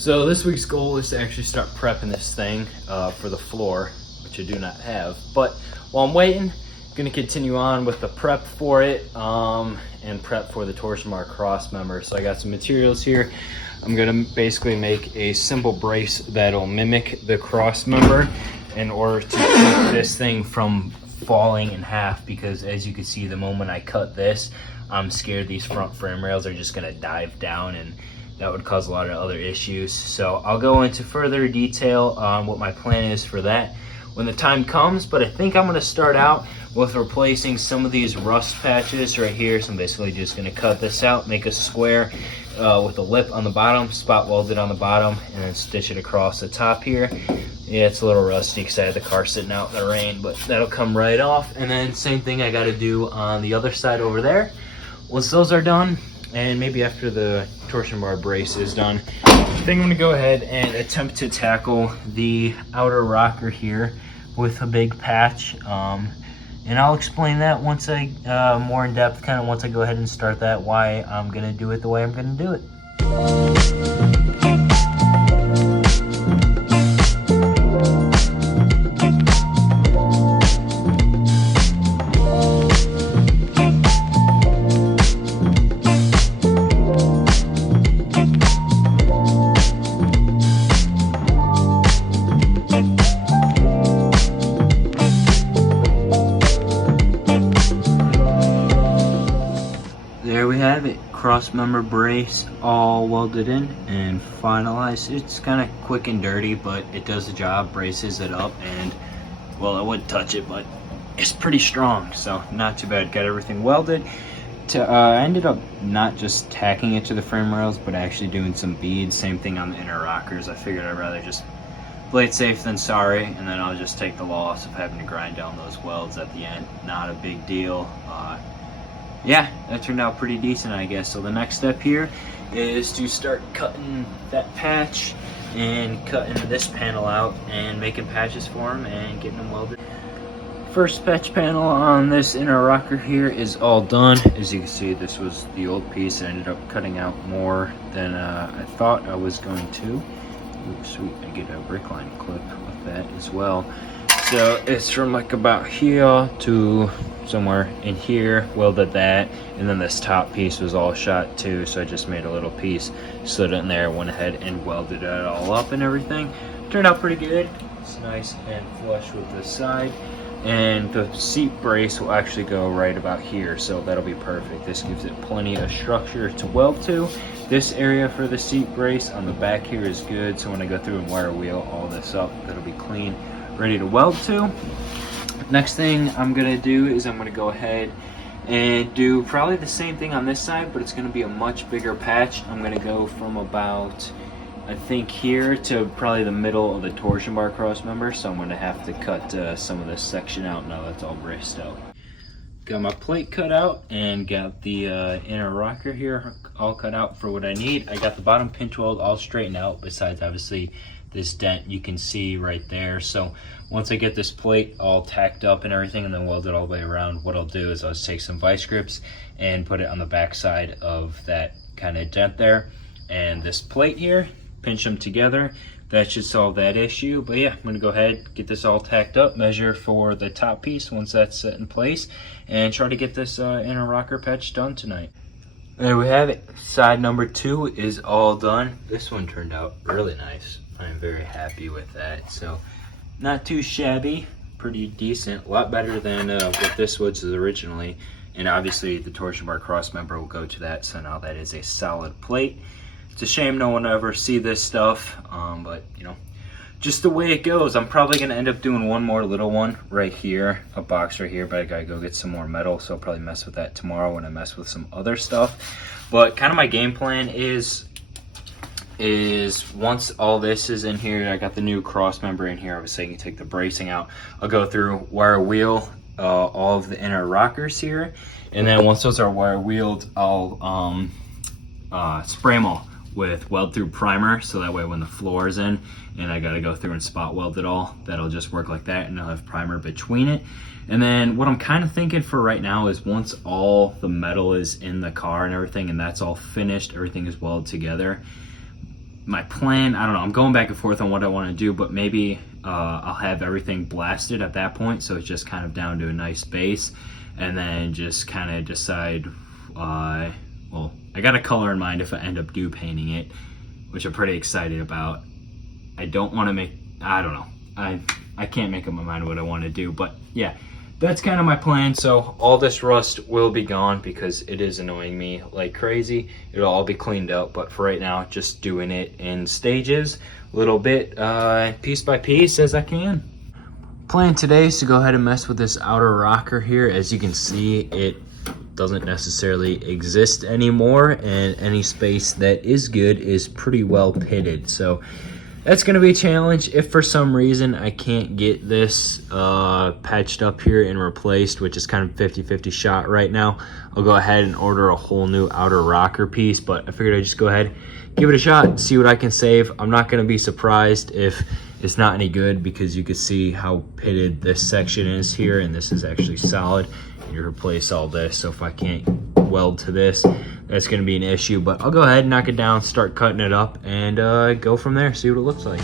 So this week's goal is to actually start prepping this thing for the floor, which I do not have. But while I'm waiting, I'm gonna continue on with the prep for it and prep for the torsion bar cross member. So I got some materials here. I'm gonna basically make a simple brace that'll mimic the cross member in order to keep this thing from falling in half, because as you can see, the moment I cut this, I'm scared these front frame rails are just gonna dive down, and that would cause a lot of other issues. So I'll go into further detail on what my plan is for that when the time comes, but I think I'm gonna start out with replacing some of these rust patches right here. So I'm basically just gonna cut this out, make a square with a lip on the bottom, spot weld it on the bottom, and then stitch it across the top here. Yeah, it's a little rusty because I had the car sitting out in the rain, but that'll come right off. And then same thing I gotta do on the other side over there. Once those are done, and maybe after the torsion bar brace is done, I think I'm gonna go ahead and attempt to tackle the outer rocker here with a big patch. And I'll explain that once I, more in depth, kind of once I go ahead and start that, why I'm gonna do it the way I'm gonna do it. There we have it, cross member brace all welded in and finalized. It's kind of quick and dirty, but it does the job, braces it up, and well, I wouldn't touch it, but it's pretty strong, so not too bad. Got everything welded. I ended up not just tacking it to the frame rails, but actually doing some beads. Same thing on the inner rockers. I figured I'd rather just play it safe than sorry, and then I'll just take the loss of having to grind down those welds at the end. Not a big deal. Yeah, that turned out pretty decent, I guess. So the next step here is to start cutting that patch and cutting this panel out and making patches for them and getting them welded. First patch panel on this inner rocker here is all done. As you can see, this was the old piece. I ended up cutting out more than I thought I was going to. Ooh, sweet, I get a brick line clip with that as well. So it's from like about here to somewhere in here, welded that, and then this top piece was all shot too, so I just made a little piece, slid it in there, went ahead and welded it all up and everything. Turned out pretty good. It's nice and flush with the side, and the seat brace will actually go right about here, so that'll be perfect. This gives it plenty of structure to weld to. This area for the seat brace on the back here is good, so when I go through and wire wheel all this up, that'll be clean, ready to weld to. Next thing I'm gonna do is I'm gonna go ahead and do probably the same thing on this side, but it's gonna be a much bigger patch. I'm gonna go from about, I think, here to probably the middle of the torsion bar cross member, so I'm gonna have to cut some of this section out now that's all braced out. Got my plate cut out and got the inner rocker here all cut out for what I need. I got the bottom pinch weld all straightened out, besides obviously this dent you can see right there. So once I get this plate all tacked up and everything and then welded all the way around, what I'll do is I'll just take some vice grips and put it on the back side of that kind of dent there, and this plate here, pinch them together. That should solve that issue. But yeah, I'm gonna go ahead, get this all tacked up, measure for the top piece once that's set in place, and try to get this inner rocker patch done tonight. There we have it. Side number 2 is all done. This one turned out really nice. I'm very happy with that. So not too shabby, pretty decent, a lot better than what this was originally. And obviously the torsion bar cross member will go to that, so now that is a solid plate. It's a shame no one will ever see this stuff, but you know, just the way it goes. I'm probably gonna end up doing one more little one right here, a box right here, but I gotta go get some more metal, so I'll probably mess with that tomorrow when I mess with some other stuff. But kind of my game plan is once all this is in here, I got the new cross member in here, obviously I can take the bracing out. I'll go through, wire wheel all of the inner rockers here, and then once those are wire wheeled, I'll spray them all with weld through primer, so that way when the floor is in and I gotta go through and spot weld it all, that'll just work like that, and I'll have primer between it. And then what I'm kind of thinking for right now is once all the metal is in the car and everything, and that's all finished, everything is welded together, my plan, I don't know, I'm going back and forth on what I want to do, but maybe I'll have everything blasted at that point, so it's just kind of down to a nice base, and then just kind of decide, well, I got a color in mind if I end up painting it, which I'm pretty excited about. I don't want to make, I don't know, I can't make up my mind what I want to do, but yeah, that's kind of my plan. So all this rust will be gone because it is annoying me like crazy. It'll all be cleaned up, but for right now, just doing it in stages, a little bit, piece by piece as I can. Plan today is to go ahead and mess with this outer rocker here. As you can see, it doesn't necessarily exist anymore, and any space that is good is pretty well pitted. So that's going to be a challenge. If for some reason I can't get this patched up here and replaced, which is kind of 50-50 shot right now, I'll go ahead and order a whole new outer rocker piece. But I figured I'd just go ahead, give it a shot, see what I can save. I'm not going to be surprised if it's not any good, because you can see how pitted this section is here, and this is actually solid. You replace all this, so if I can't weld to this, that's going to be an issue. But I'll go ahead and knock it down, start cutting it up, and go from there, see what it looks like.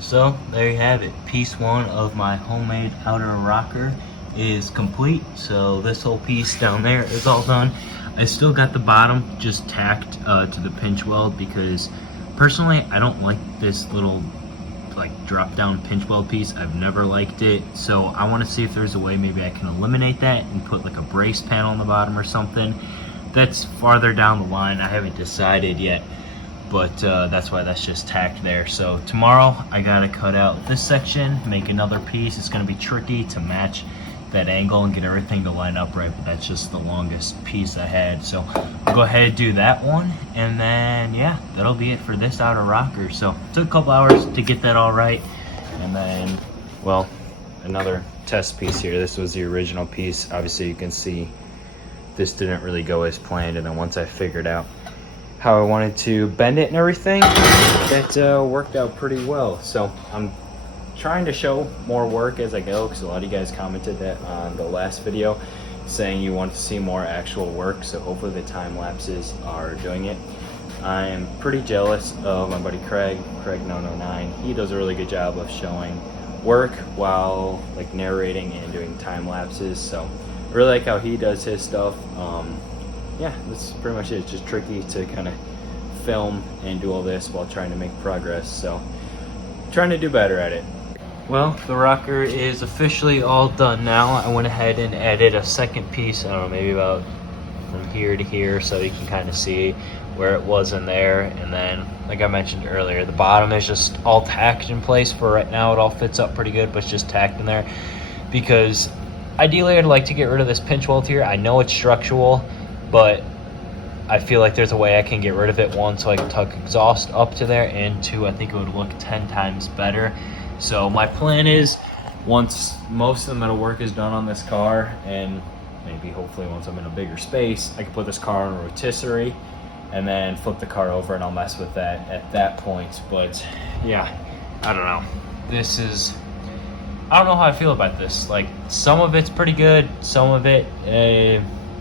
So there you have it. Piece one of my homemade outer rocker is complete. So this whole piece down there is all done. I still got the bottom just tacked to the pinch weld, because personally I don't like this little like drop down pinch weld piece. I've never liked it. So I want to see if there's a way maybe I can eliminate that and put like a brace panel on the bottom or something. That's farther down the line. I haven't decided yet. But that's why that's just tacked there. So tomorrow I gotta cut out this section, make another piece. It's gonna be tricky to match that angle and get everything to line up right, but that's just the longest piece I had. So I'll go ahead and do that one, and then yeah, that'll be it for this outer rocker. So it took a couple hours to get that all right, and then, well, another test piece here. This was the original piece. Obviously you can see this didn't really go as planned, and then once I figured out how I wanted to bend it and everything, that worked out pretty well. So I'm trying to show more work as I go, because a lot of you guys commented that on the last video saying you want to see more actual work, so hopefully the time lapses are doing it. I am pretty jealous of my buddy Craig 909. He does a really good job of showing work while like narrating and doing time lapses, so I really like how he does his stuff. Yeah, that's pretty much it. It's just tricky to kind of film and do all this while trying to make progress, so trying to do better at it. Well, the rocker is officially all done now. I went ahead and added a second piece, I don't know, maybe about from here to here, so you can kind of see where it was in there. And then, like I mentioned earlier, the bottom is just all tacked in place for right now. It all fits up pretty good, but it's just tacked in there, because ideally I'd like to get rid of this pinch weld here. I know it's structural, but I feel like there's a way I can get rid of it. One, so I can tuck exhaust up to there, and two, I think it would look 10 times better. So my plan is, once most of the metal work is done on this car, and maybe hopefully once I'm in a bigger space, I can put this car on a rotisserie and then flip the car over, and I'll mess with that at that point. But yeah, I don't know. I don't know how I feel about this. Like, some of it's pretty good, some of it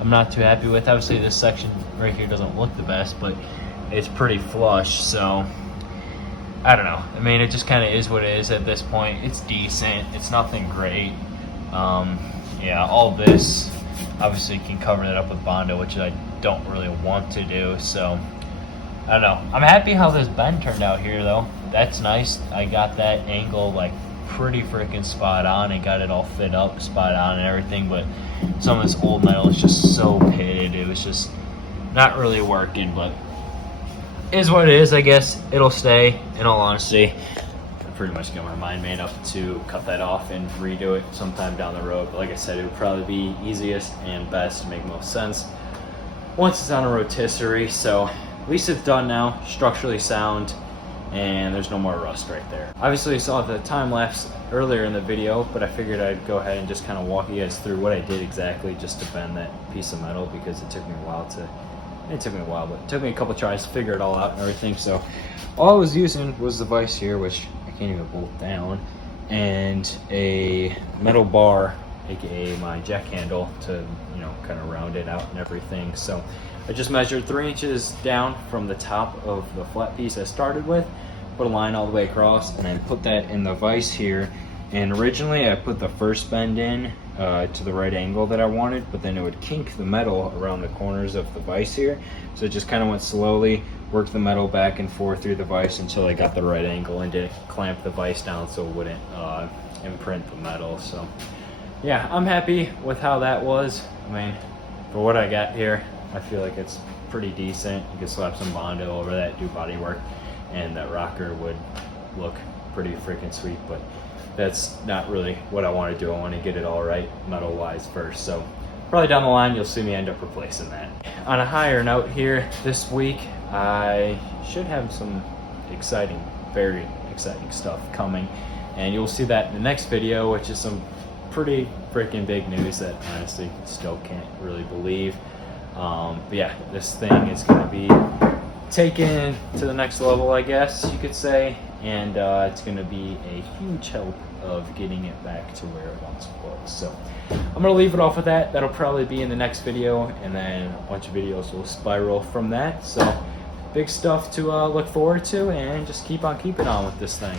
I'm not too happy with. Obviously this section right here doesn't look the best, but it's pretty flush, so I don't know. I mean, it just kind of is what it is at this point. It's decent, it's nothing great. Yeah, all this obviously can cover that up with Bondo, which I don't really want to do, so I don't know. I'm happy how this bend turned out here though. That's nice. I got that angle like pretty freaking spot on and got it all fit up spot on and everything, but some of this old metal is just so pitted, it was just not really working, but is what it is. I guess it'll stay. In all honesty, I pretty much got my mind made up to cut that off and redo it sometime down the road, but like I said, it would probably be easiest and best to make most sense once it's on a rotisserie. So at least it's done now, structurally sound, and there's no more rust right there. Obviously you saw the time lapse earlier in the video, but I figured I'd go ahead and just kind of walk you guys through what I did exactly just to bend that piece of metal, because it took me a while, but it took me a couple tries to figure it all out and everything. So all I was using was the vise here, which I can't even bolt down, and a metal bar, aka my jack handle, to kind of round it out and everything. So I just measured 3 inches down from the top of the flat piece I started with, put a line all the way across, and then put that in the vise here. And originally I put the first bend in to the right angle that I wanted, but then it would kink the metal around the corners of the vise here. So it just kind of went slowly, worked the metal back and forth through the vise until I got the right angle and didn't clamp the vise down so it wouldn't imprint the metal. So yeah, I'm happy with how that was. I mean, for what I got here, I feel like it's pretty decent. You could slap some Bondo over that, do body work, and that rocker would look pretty freaking sweet, but that's not really what I want to do. I want to get it all right metal wise first. So probably down the line you'll see me end up replacing that. On a higher note here, this week I should have some exciting, very exciting stuff coming, and you'll see that in the next video, which is some pretty freaking big news that honestly still can't really believe. But yeah, this thing is going to be taken to the next level, I guess you could say, and it's going to be a huge help of getting it back to where it once was. So I'm going to leave it off with that. That'll probably be in the next video, and then a bunch of videos will spiral from that. So big stuff to look forward to, and just keep on keeping on with this thing.